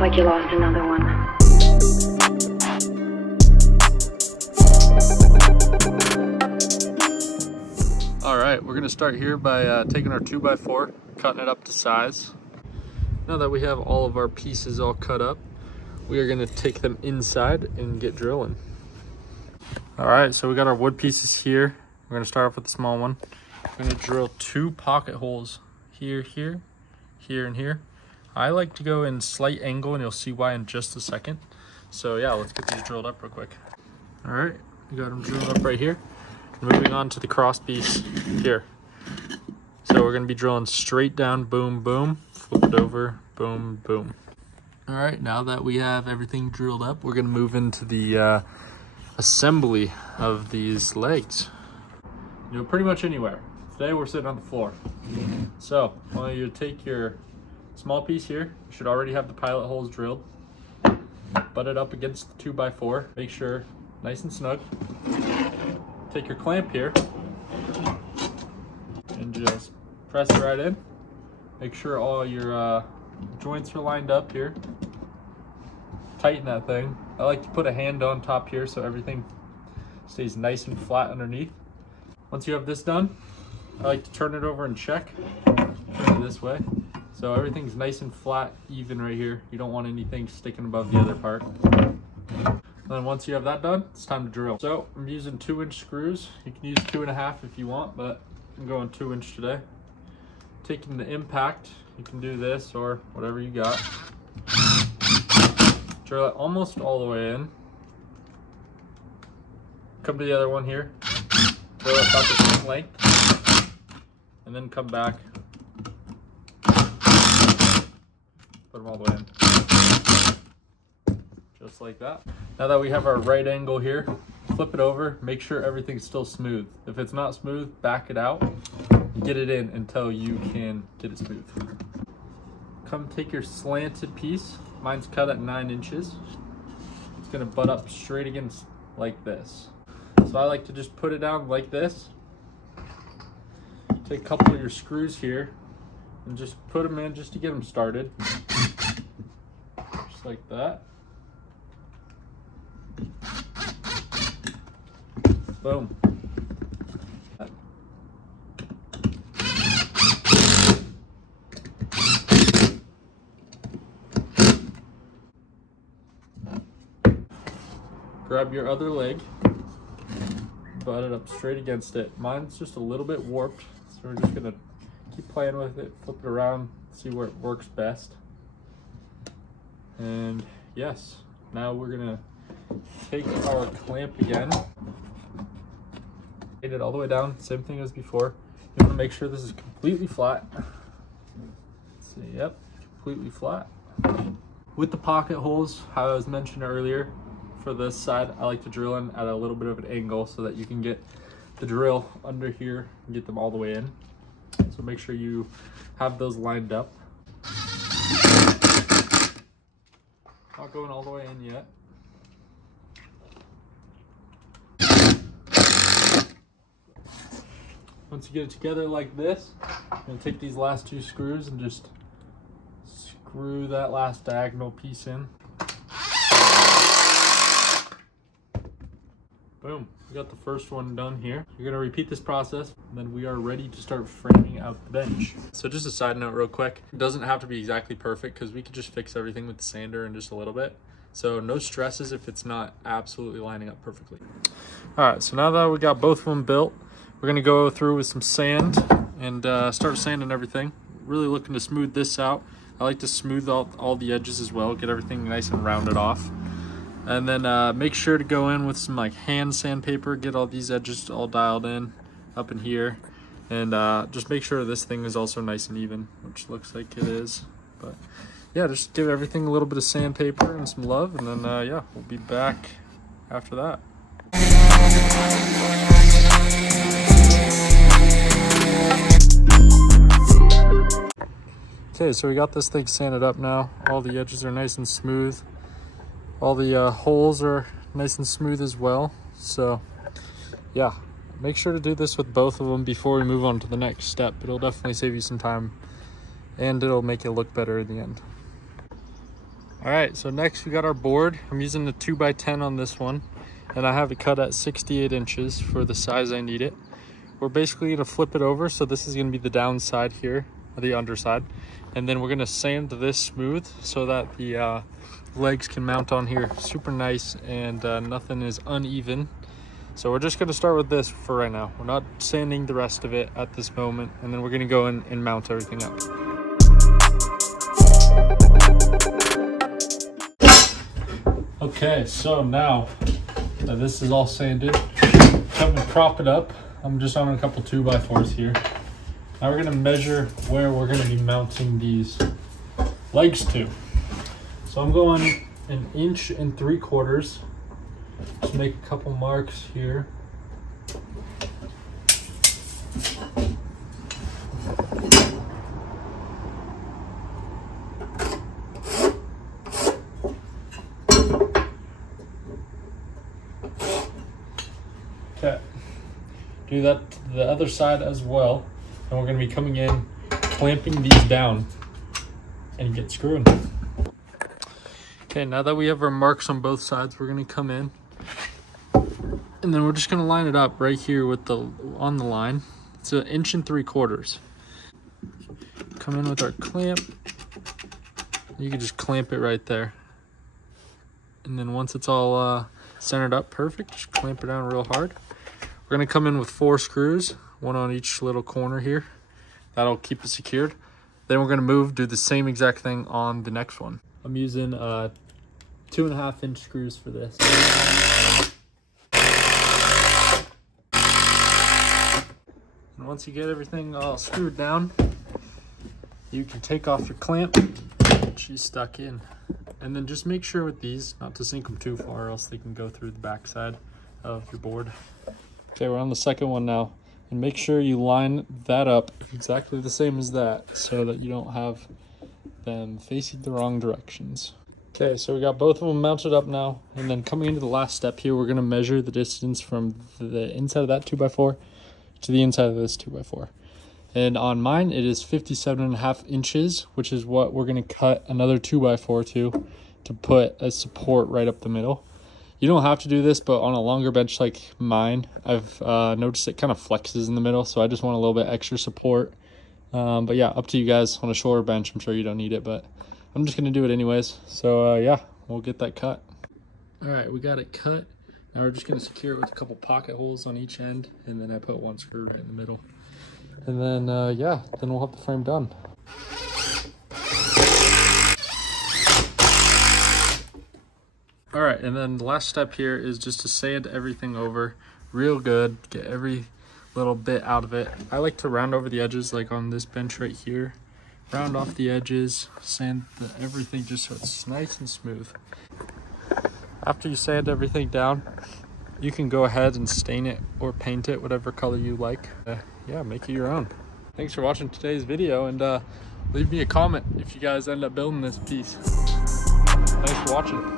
like you lost another one. All right, we're gonna start here by taking our 2x4, cutting it up to size. Now that we have all of our pieces all cut up, we are gonna take them inside and get drilling. All right, so we got our wood pieces here. We're gonna start off with the small one. We're gonna drill 2 pocket holes here, here, here, and here. I like to go in slight angle, and you'll see why in just a second. So yeah, let's get these drilled up real quick. All right, we got them drilled up right here. Moving on to the cross piece here. So we're gonna be drilling straight down, boom, boom, flip it over, boom, boom. All right, now that we have everything drilled up, we're gonna move into the assembly of these legs. You know, pretty much anywhere. Today we're sitting on the floor. So I want you to take your small piece here. You should already have the pilot holes drilled. Butt it up against the 2x4. Make sure nice and snug. Take your clamp here and just press it right in. Make sure all your joints are lined up here. Tighten that thing. I like to put a hand on top here so everything stays nice and flat underneath. Once you have this done, I like to turn it over and check. Turn it this way. So everything's nice and flat, even right here. You don't want anything sticking above the other part. Then once you have that done, it's time to drill. So I'm using 2-inch screws. You can use 2.5 if you want, but I'm going 2-inch today. Taking the impact, you can do this or whatever you got. Drill it almost all the way in. Come to the other one here. Drill it about the same length. And then come back. Put them all the way in. Just like that. Now that we have our right angle here, flip it over, make sure everything's still smooth. If it's not smooth, back it out, get it in until you can get it smooth. Come take your slanted piece. Mine's cut at 9 inches. It's gonna butt up straight against like this. So I like to just put it down like this. Take a couple of your screws here and just put them in just to get them started. Just like that. Boom. Grab your other leg, butt it up straight against it. Mine's just a little bit warped, so we're just gonna keep playing with it, flip it around, see where it works best. And yes, now we're gonna take our clamp again, get it all the way down, same thing as before. You want to make sure this is completely flat. Let's see, yep, completely flat. With the pocket holes, how I was mentioned earlier, for this side, I like to drill in at a little bit of an angle so that you can get the drill under here and get them all the way in. So make sure you have those lined up. Not going all the way in yet. Once you get it together like this, I'm going to take these last 2 screws and just screw that last diagonal piece in. Boom, we got the first one done here. You're gonna repeat this process, and then we are ready to start framing out the bench. So just a side note real quick, it doesn't have to be exactly perfect because we could just fix everything with the sander in just a little bit. So no stresses if it's not absolutely lining up perfectly. All right, so now that we got both of them built, we're gonna go through with some sand and start sanding everything. Really looking to smooth this out. I like to smooth out all the edges as well, get everything nice and rounded off. And then make sure to go in with some like hand sandpaper, get all these edges all dialed in up in here. And just make sure this thing is also nice and even, which looks like it is. But yeah, just give everything a little bit of sandpaper and some love, and then yeah, we'll be back after that. Okay, so we got this thing sanded up now. All the edges are nice and smooth. All the holes are nice and smooth as well. So yeah, make sure to do this with both of them before we move on to the next step. It'll definitely save you some time and it'll make it look better in the end. All right, so next we got our board. I'm using the 2x10 on this one, and I have it cut at 68 inches for the size I need it. We're basically gonna flip it over, so this is gonna be the downside here, or the underside, and then we're gonna sand this smooth so that the legs can mount on here super nice and nothing is uneven. So we're just gonna start with this for right now. We're not sanding the rest of it at this moment, and then we're gonna go in and mount everything up. Okay, so now that this is all sanded, come and prop it up. I'm just on a couple 2x4s here. Now we're gonna measure where we're gonna be mounting these legs to. So I'm going 1 3/4 inches. Just make a couple marks here. Okay, do that to the other side as well. And we're gonna be coming in, clamping these down and get screwing. Okay, now that we have our marks on both sides, we're gonna come in and then we're just gonna line it up right here with on the line. It's 1 3/4 inches. Come in with our clamp. You can just clamp it right there. And then once it's all centered up perfect, just clamp it down real hard. We're gonna come in with 4 screws, 1 on each little corner here. That'll keep it secured. Then we're gonna do the same exact thing on the next one. I'm using 2.5 inch screws for this. And once you get everything all screwed down, you can take off your clamp. She's stuck in. And then just make sure with these not to sink them too far, or else they can go through the backside of your board. Okay, we're on the second one now. And make sure you line that up exactly the same as that, so that you don't have them facing the wrong directions. Okay, so we got both of them mounted up now. And then coming into the last step here, we're gonna measure the distance from the inside of that 2x4 to the inside of this 2x4. And on mine, it is 57.5 inches, which is what we're gonna cut another 2x4 to put as support right up the middle. You don't have to do this, but on a longer bench like mine, I've noticed it kind of flexes in the middle, so I just want a little bit extra support. But yeah, up to you guys. On a shorter bench, I'm sure you don't need it, but I'm just gonna do it anyways. So yeah, we'll get that cut. All right, we got it cut. Now we're just gonna secure it with a couple pocket holes on each end, and then I put 1 screw right in the middle. And then yeah, then we'll have the frame done. All right, and then the last step here is just to sand everything over real good, get every little bit out of it. I like to round over the edges, like on this bench right here. Round off the edges, sand everything just so it's nice and smooth. After you sand everything down, you can go ahead and stain it or paint it whatever color you like. Yeah, make it your own. Thanks for watching today's video, and leave me a comment if you guys end up building this piece. Thanks for watching.